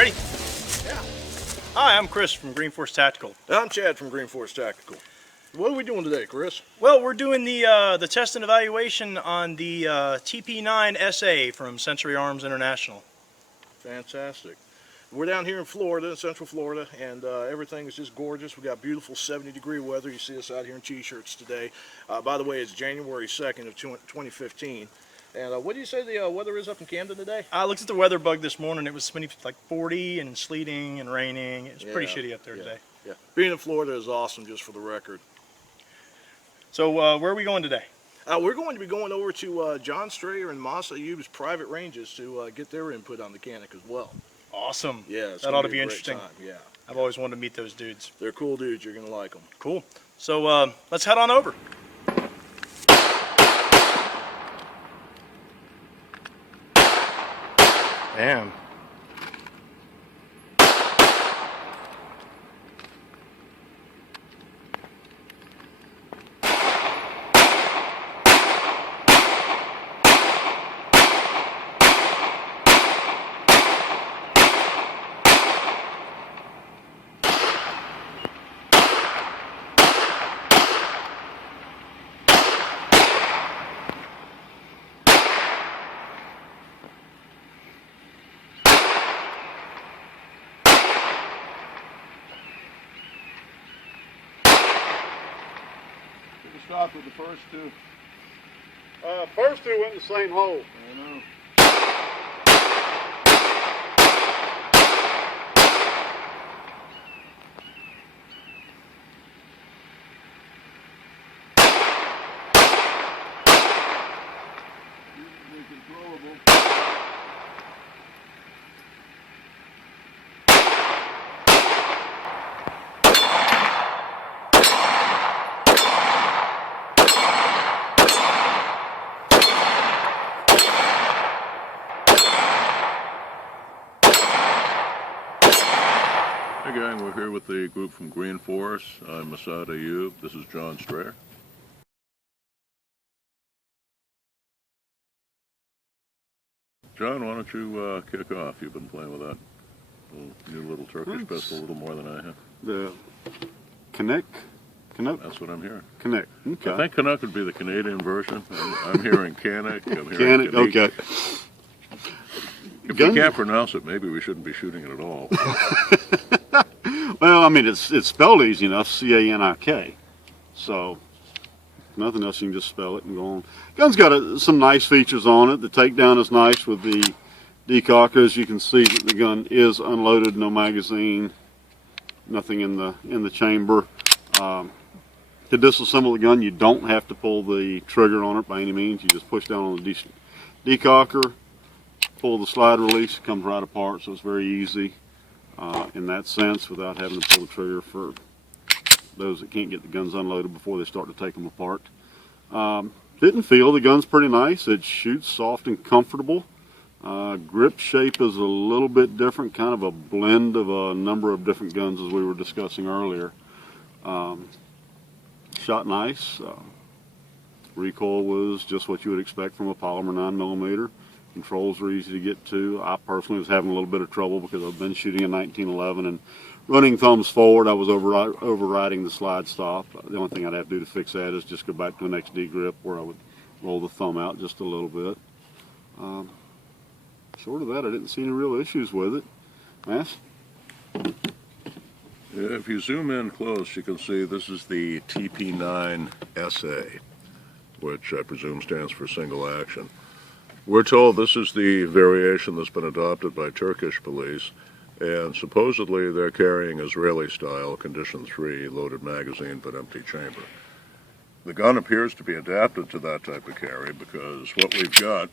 Ready? Yeah. Hi, I'm Chris from Green Force Tactical. I'm Chad from Green Force Tactical. What are we doing today, Chris? Well, we're doing the test and evaluation on the TP9SA from Century Arms International. Fantastic. We're down here in Florida, in Central Florida, and everything is just gorgeous. We got beautiful 70-degree weather. You see us out here in t-shirts today. By the way, it's January 2nd of 2015. And what do you say the weather is up in Camden today? I looked at the weather bug this morning. It was like 40 and sleeting and raining. It's pretty shitty up there today. Yeah. Being in Florida is awesome, just for the record. So where are we going today? We're going to be going over to John Strayer and Massad Ayoob's private ranges to get their input on the Canik as well. Awesome. Yeah, that ought to be interesting. Yeah. I've always wanted to meet those dudes. They're cool dudes. You're going to like them. Cool. So let's head on over. Damn. Stop with the first two. First two went in the same hole. I know. Hey gang, we're here with the group from Green Force. I'm Massad Ayoob. This is John Strayer. John, why don't you kick off? You've been playing with that new little Turkish pistol a little more than I have. The Canik? That's what I'm hearing. Canik. Okay. I think Canuck would be the Canadian version. I'm hearing Canik. I'm hearing Canik. Okay. If you can't pronounce it, maybe we shouldn't be shooting it at all. Well, I mean, it's spelled easy enough, C-A-N-I-K. So, nothing else, you can just spell it and go on. Gun's got some nice features on it. The takedown is nice with the decockers. You can see that the gun is unloaded, no magazine, nothing in the chamber. To disassemble the gun, you don't have to pull the trigger on it by any means. You just push down on the decocker, pull the slide release, it comes right apart, so it's very easy in that sense without having to pull the trigger for those that can't get the guns unloaded before they start to take them apart. Didn't feel the gun's pretty nice. It shoots soft and comfortable. Grip shape is a little bit different, kind of a blend of a number of different guns as we were discussing earlier. Shot nice. Recoil was just what you would expect from a polymer 9mm. Controls were easy to get to. I personally was having a little bit of trouble because I've been shooting in 1911 and running thumbs forward. I was overriding the slide stop. The only thing I'd have to do to fix that is just go back to an XD grip where I would roll the thumb out just a little bit. Short of that, I didn't see any real issues with it. Mass? If you zoom in close, you can see this is the TP9SA, which I presume stands for single action. We're told this is the variation that's been adopted by Turkish police, and supposedly they're carrying Israeli-style Condition 3 loaded magazine but empty chamber. The gun appears to be adapted to that type of carry because what we've got,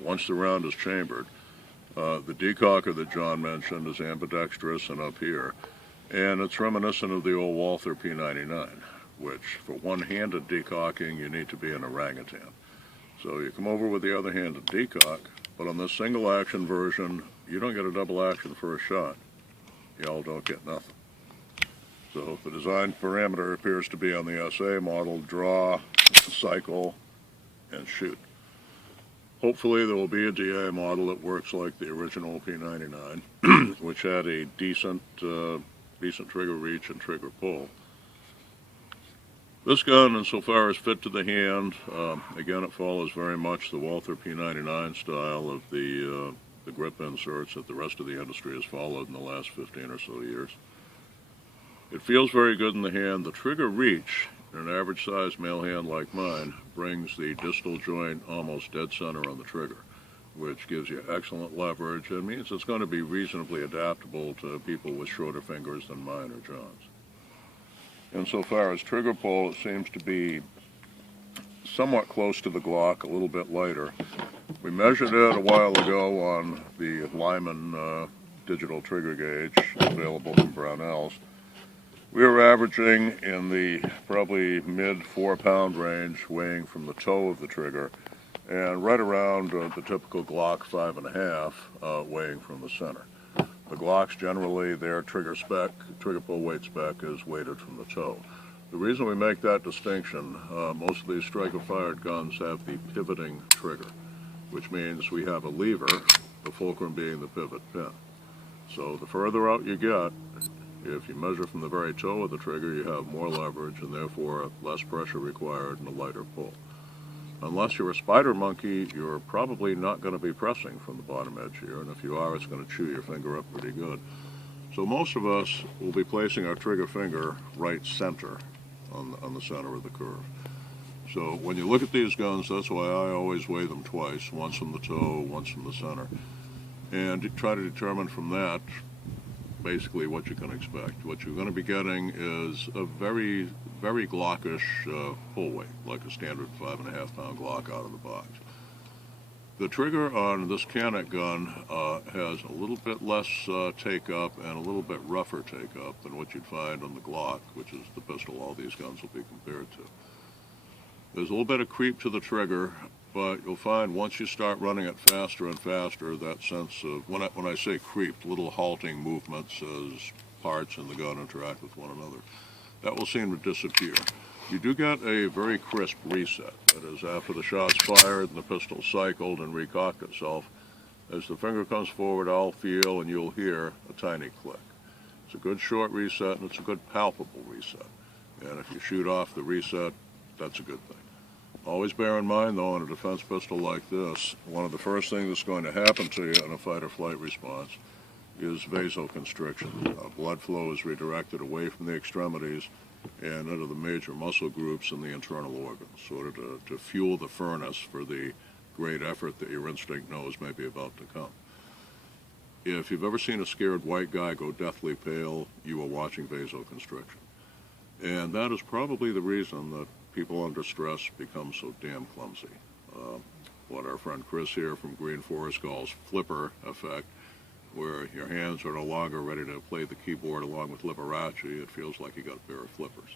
once the round is chambered, the decocker that John mentioned is ambidextrous and up here, and it's reminiscent of the old Walther P99, which for one-handed decocking you need to be an orangutan. So you come over with the other hand to decock, but on this single action version, you don't get a double action for a shot. Y'all don't get nothing. So the design parameter appears to be on the SA model, draw, cycle, and shoot. Hopefully there will be a DA model that works like the original P99, which had a decent trigger reach and trigger pull. This gun, insofar as fit to the hand, again, it follows very much the Walther P99 style of the grip inserts that the rest of the industry has followed in the last 15 or so years. It feels very good in the hand. The trigger reach, in an average-sized male hand like mine, brings the distal joint almost dead center on the trigger, which gives you excellent leverage and means it's going to be reasonably adaptable to people with shorter fingers than mine or John's. Insofar as trigger pull, it seems to be somewhat close to the Glock, a little bit lighter. We measured it a while ago on the Lyman digital trigger gauge available from Brownells. We were averaging in the probably mid 4-pound range, weighing from the toe of the trigger, and right around the typical Glock 5.5, weighing from the center. The Glocks generally, their trigger pull weight spec is weighted from the toe. The reason we make that distinction, most of these striker-fired guns have the pivoting trigger, which means we have a lever, the fulcrum being the pivot pin. So the further out you get, if you measure from the very toe of the trigger, you have more leverage and therefore less pressure required and a lighter pull. Unless you're a spider monkey, you're probably not going to be pressing from the bottom edge here, and if you are, it's going to chew your finger up pretty good. So most of us will be placing our trigger finger right center on the center of the curve. So when you look at these guns, that's why I always weigh them twice, once from the toe, once from the center, and try to determine from that basically what you can expect. What you're going to be getting is a very, very Glockish pull weight, like a standard 5.5-pound Glock out of the box. The trigger on this Canik gun has a little bit less take-up and a little bit rougher take-up than what you'd find on the Glock, which is the pistol all these guns will be compared to. There's a little bit of creep to the trigger, but you'll find once you start running it faster and faster, that sense of, when I say creep, little halting movements as parts in the gun interact with one another, that will seem to disappear. You do get a very crisp reset. That is, after the shot's fired and the pistol cycled and recocked itself, as the finger comes forward, I'll feel and you'll hear a tiny click. It's a good short reset and it's a good palpable reset. And if you shoot off the reset, that's a good thing. Always bear in mind, though, in a defense pistol like this, one of the first things that's going to happen to you in a fight-or-flight response is vasoconstriction. Blood flow is redirected away from the extremities and into the major muscle groups and the internal organs, sort of to fuel the furnace for the great effort that your instinct knows may be about to come. If you've ever seen a scared white guy go deathly pale, you are watching vasoconstriction. And that is probably the reason that people under stress become so damn clumsy. What our friend Chris here from Green Forest calls flipper effect, where your hands are no longer ready to play the keyboard along with Liberace, it feels like you got a pair of flippers.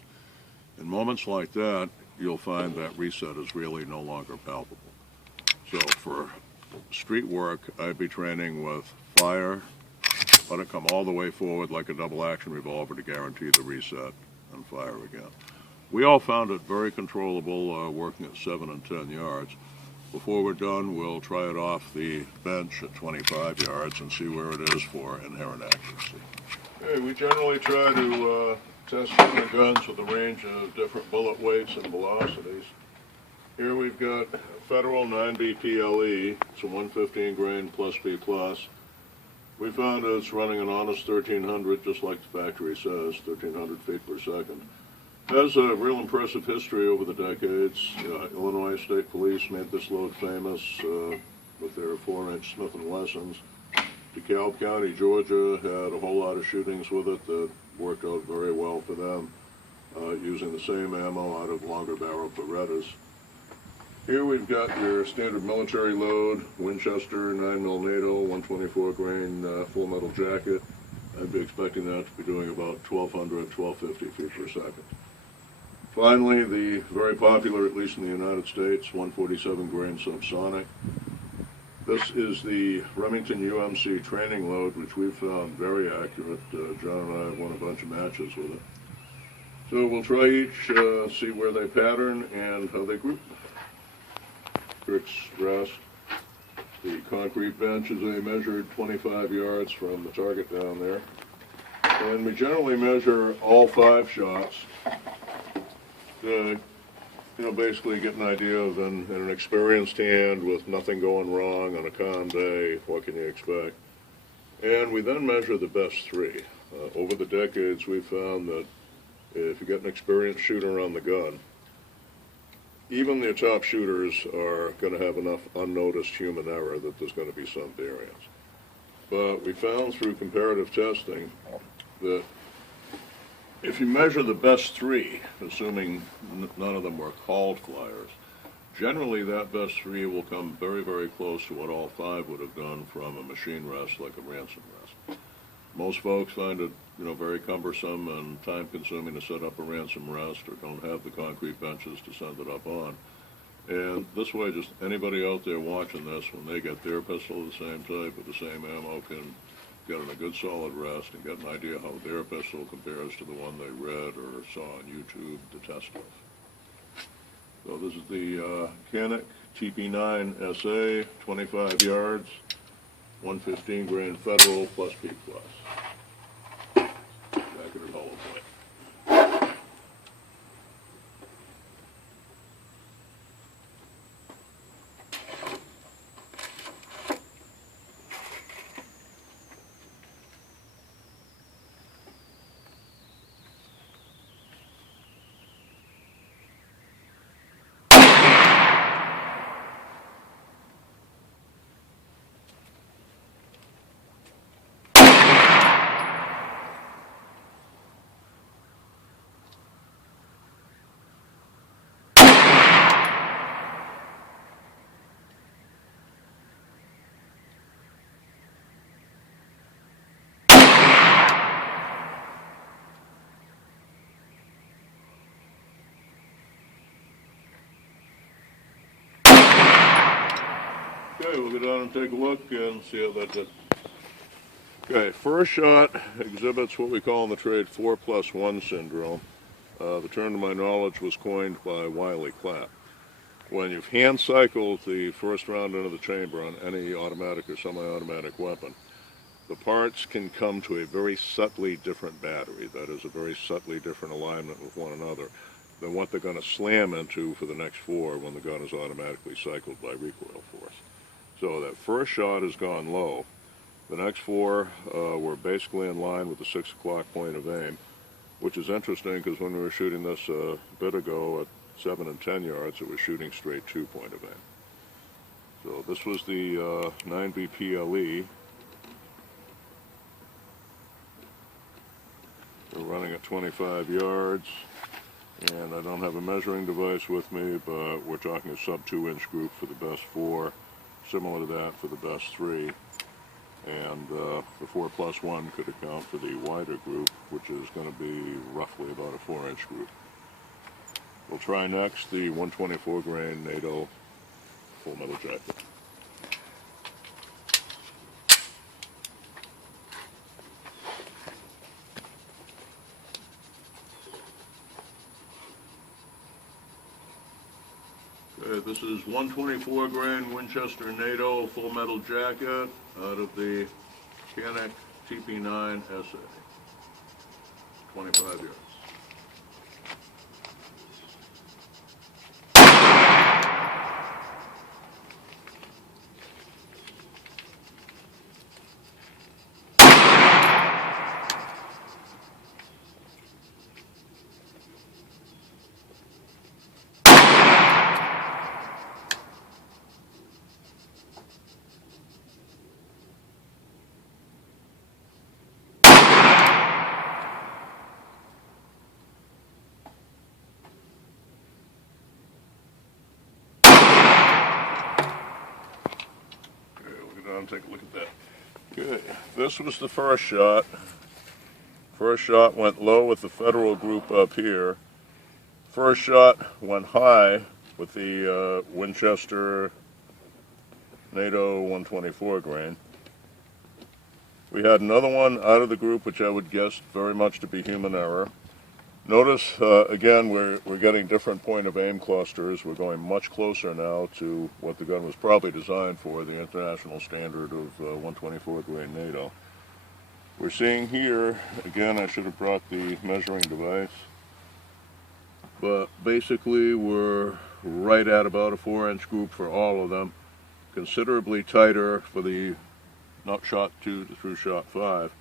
In moments like that, you'll find that reset is really no longer palpable. So for street work, I'd be training with fire, let it come all the way forward like a double-action revolver to guarantee the reset, and fire again. We all found it very controllable working at 7 and 10 yards. Before we're done, we'll try it off the bench at 25 yards and see where it is for inherent accuracy. Okay, we generally try to test different guns with a range of different bullet weights and velocities. Here we've got Federal 9B PLE. It's a 115 grain plus B plus. We found it's running an honest 1300, just like the factory says, 1300 feet per second. Has a real impressive history over the decades. Illinois State Police made this load famous with their 4-inch Smith & Wessons. DeKalb County, Georgia had a whole lot of shootings with it that worked out very well for them, using the same ammo out of longer barrel Berettas. Here we've got your standard military load, Winchester 9mm NATO, 124 grain full metal jacket. I'd be expecting that to be doing about 1200, 1250 feet per second. Finally, the very popular, at least in the United States, 147 grain subsonic. This is the Remington UMC training load, which we've found very accurate. John and I have won a bunch of matches with it. So we'll try each, see where they pattern and how they group. Tricks, rest. The concrete bench is a measured 25 yards from the target down there. And we generally measure all 5 shots to, basically get an idea of in an experienced hand with nothing going wrong on a calm day, what can you expect? And we then measure the best 3. Over the decades, we've found that if you get an experienced shooter on the gun, even the top shooters are going to have enough unnoticed human error that there's going to be some variance. But we found through comparative testing that if you measure the best 3, assuming none of them were called flyers, generally that best 3 will come very, very close to what all 5 would have done from a machine rest like a ransom rest. Most folks find it, very cumbersome and time-consuming to set up a ransom rest or don't have the concrete benches to send it up on. And this way, just anybody out there watching this, when they get their pistol of the same type with the same ammo, can get in a good solid rest and get an idea how their pistol compares to the one they read or saw on YouTube to test with. So this is the Canik TP9SA, 25 yards, 115 grain Federal plus P plus. Jacketed hollow point. Okay, we'll go down and take a look and see how that did. Okay, first shot exhibits what we call in the trade 4+1 syndrome. The term to my knowledge was coined by Wiley Clapp. When you've hand cycled the first round into the chamber on any automatic or semi-automatic weapon, the parts can come to a very subtly different battery, that is a very subtly different alignment with one another than what they're going to slam into for the next 4 when the gun is automatically cycled by recoil force. So that first shot has gone low. The next 4 were basically in line with the 6 o'clock point of aim, which is interesting because when we were shooting this a bit ago at 7 and 10 yards, it was shooting straight 2 point of aim. So this was the 9B PLE. We're running at 25 yards, and I don't have a measuring device with me, but we're talking a sub 2-inch group for the best 4. Similar to that for the best 3, and the 4+1 could account for the wider group, which is going to be roughly about a 4-inch group. We'll try next the 124 grain NATO full metal jacket. This is 124 grain Winchester NATO full metal jacket out of the Canik TP9SA, 25 yards. Take a look at that. Good. This was the first shot. First shot went low with the Federal group up here. First shot went high with the Winchester NATO 124 grain. We had another one out of the group, which I would guess very much to be human error. Notice, again, we're getting different point of aim clusters. We're going much closer now to what the gun was probably designed for, the international standard of 124 grain NATO. We're seeing here, again, I should have brought the measuring device, but basically we're right at about a 4-inch group for all of them, considerably tighter for the not shot 2 to through shot 5.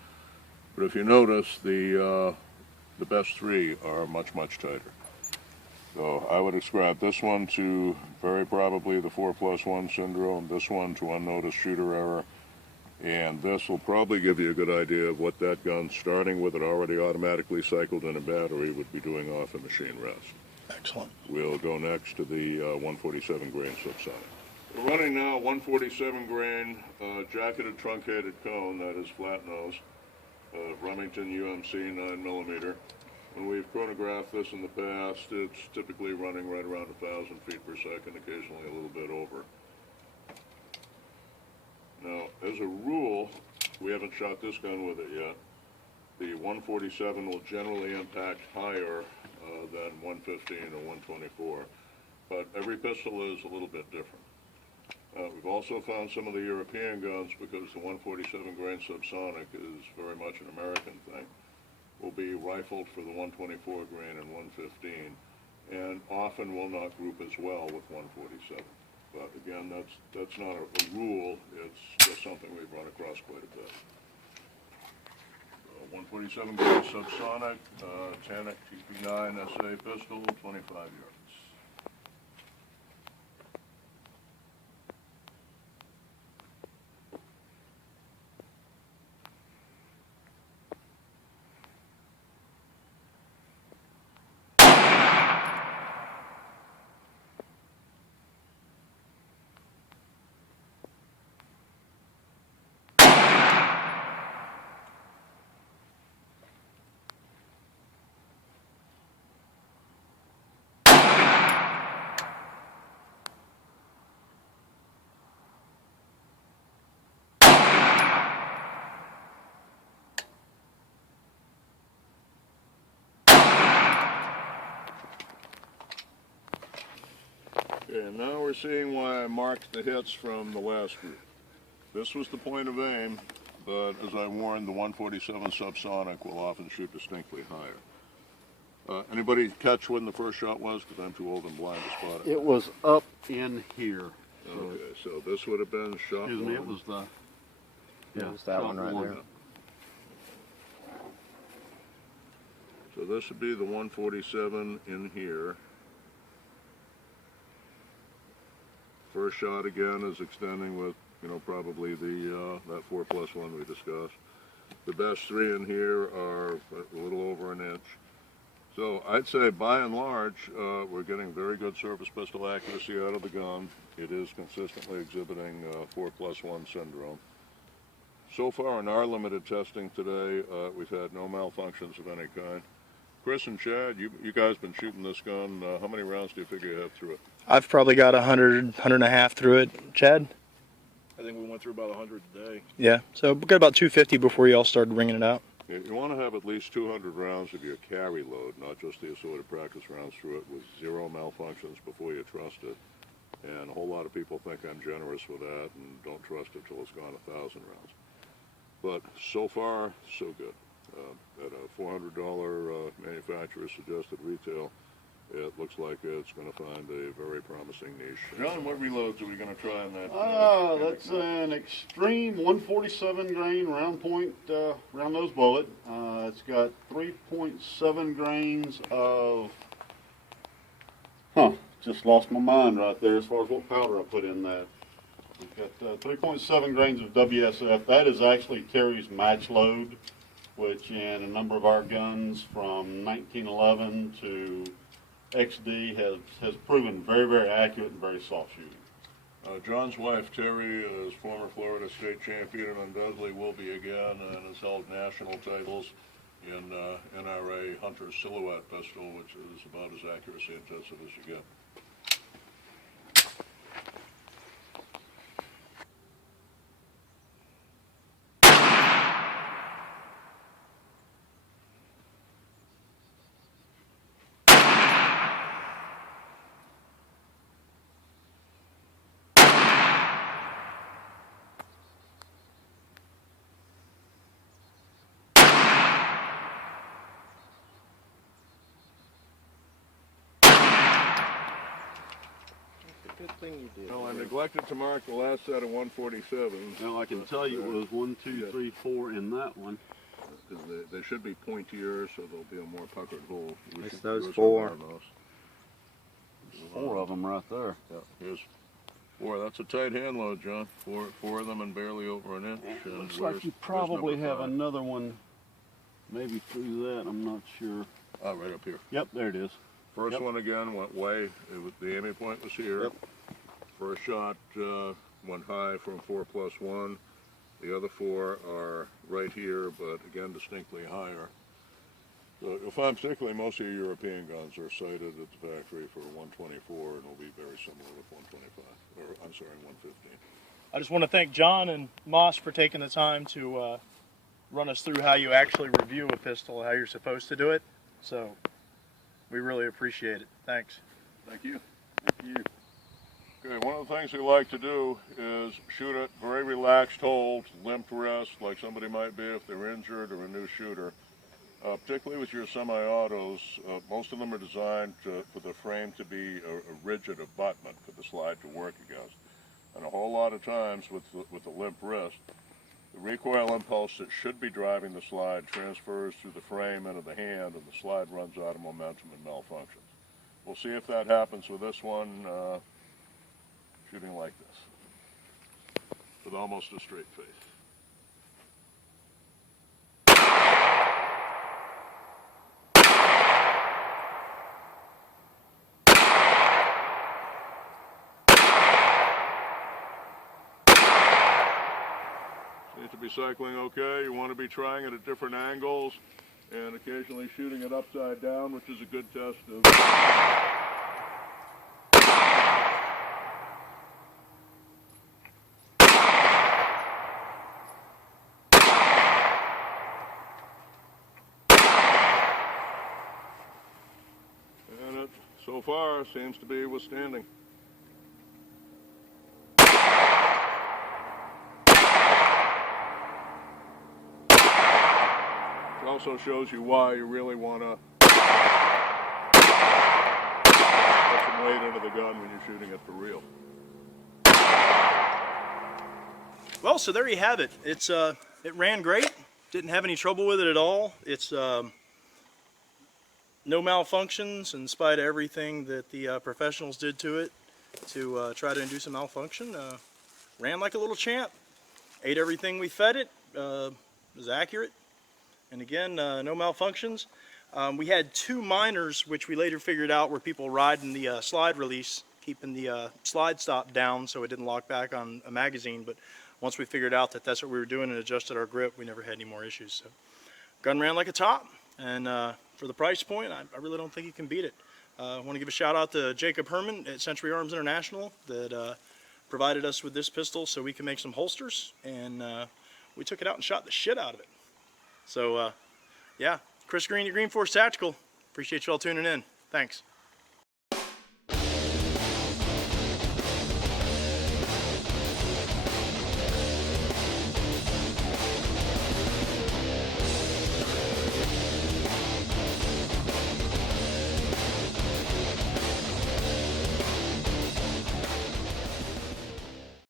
But if you notice, the best 3 are much, much tighter. So I would ascribe this one to very probably the 4+1 syndrome, this one to unnoticed shooter error, and this will probably give you a good idea of what that gun, starting with it already automatically cycled in a battery, would be doing off a machine rest. Excellent. We'll go next to the 147 grain subsonic. We're running now 147 grain jacketed truncated cone, that is flat nose, Remington UMC 9mm. When we've chronographed this in the past, it's typically running right around 1,000 feet per second, occasionally a little bit over. Now, as a rule, we haven't shot this gun with it yet. The 147 will generally impact higher than 115 or 124, but every pistol is a little bit different. We've also found some of the European guns, because the 147 grain subsonic is very much an American thing, will be rifled for the 124 grain and 115, and often will not group as well with 147. But again, that's not a rule, it's just something we've run across quite a bit. 147 grain subsonic, Canik TP9SA pistol, 25 yards. Okay, and now we're seeing why I marked the hits from the last group. This was the point of aim, but as I warned, the 147 subsonic will often shoot distinctly higher. Anybody catch when the first shot was? Because I'm too old and blind to spot it. It was up in here. Okay, so this would have been shot Excuse me, one. it was the... Yeah, it's that one right there. So this would be the 147 in here. First shot again is extending with, probably the that 4+1 we discussed. The best 3 in here are a little over an inch. So I'd say by and large, we're getting very good surface pistol accuracy out of the gun. It is consistently exhibiting 4+1 syndrome. So far in our limited testing today, we've had no malfunctions of any kind. Chris and Chad, you guys been shooting this gun. How many rounds do you figure you have through it? I've probably got 100, 150 through it. Chad? I think we went through about 100 today. Yeah, so we got about 250 before you all started ringing it out. You want to have at least 200 rounds of your carry load, not just the assorted practice rounds through it, with 0 malfunctions before you trust it. And a whole lot of people think I'm generous with that and don't trust it till it's gone 1,000 rounds. But so far, so good. At a $400 manufacturer suggested retail, it looks like it's going to find a very promising niche. John, what reloads are we going to try on that? That's an extreme 147 grain round point, round nose bullet. It's got 3.7 grains of, just lost my mind right there as far as what powder I put in that. We've got 3.7 grains of WSF. That is actually Terry's match load, which in a number of our guns from 1911 to XD has proven very, very accurate and very soft shooting. John's wife, Terry, is former Florida state champion and undoubtedly will be again, and has held national titles in NRA Hunter Silhouette pistol, which is about as accuracy intensive as you get. thing you did. Well, I neglected to mark the last set of 147s. Now I can tell you it was 1, 2, 3, 4 in that one. Because they should be pointier, so there'll be a more puckered hole. It's those 4. There's 4 of them right there. Yeah, here's 4. That's a tight hand load, John. Four of them and barely over an inch. And Looks like you probably have another one maybe through that, I'm not sure. Oh, right up here. Yep, there it is. First one again went way, the aiming point was here. Yep. First shot went high from 4+1. The other 4 are right here, but again distinctly higher. So you'll find particularly most of your European guns are sighted at the factory for 124, and it'll be very similar with 125, or I'm sorry, 115. I just want to thank John and Moss for taking the time to run us through how you actually review a pistol, how you're supposed to do it. So we really appreciate it. Thanks. Thank you. Thank you. Okay, one of the things we like to do is shoot it very relaxed hold, limp wrist, like somebody might be if they're injured or a new shooter. Particularly with your semi-autos, most of them are designed for the frame to be a rigid abutment for the slide to work against. And a whole lot of times with the limp wrist, the recoil impulse that should be driving the slide transfers through the frame into the hand, and the slide runs out of momentum and malfunctions. We'll see if that happens with this one, shooting like this, with almost a straight face. Need to be cycling okay. You want to be trying it at different angles and occasionally shooting it upside down, which is a good test of and it so far seems to be withstanding. Also shows you why you really want to put some weight into the gun when you're shooting it for real. Well, so there you have it. It ran great. Didn't have any trouble with it at all. It's no malfunctions in spite of everything that the professionals did to it to try to induce a malfunction. Ran like a little champ. Ate everything we fed it. Was accurate. And again, no malfunctions. We had 2 minors, which we later figured out were people riding the slide release, keeping the slide stop down so it didn't lock back on a magazine. But once we figured out that that's what we were doing and adjusted our grip, we never had any more issues. So gun ran like a top, and for the price point, I really don't think you can beat it. I want to give a shout out to Jacob Herman at Century Arms International that provided us with this pistol so we can make some holsters, and we took it out and shot the shit out of it. So, yeah, Chris Green, your Green Force Tactical. Appreciate you all tuning in. Thanks.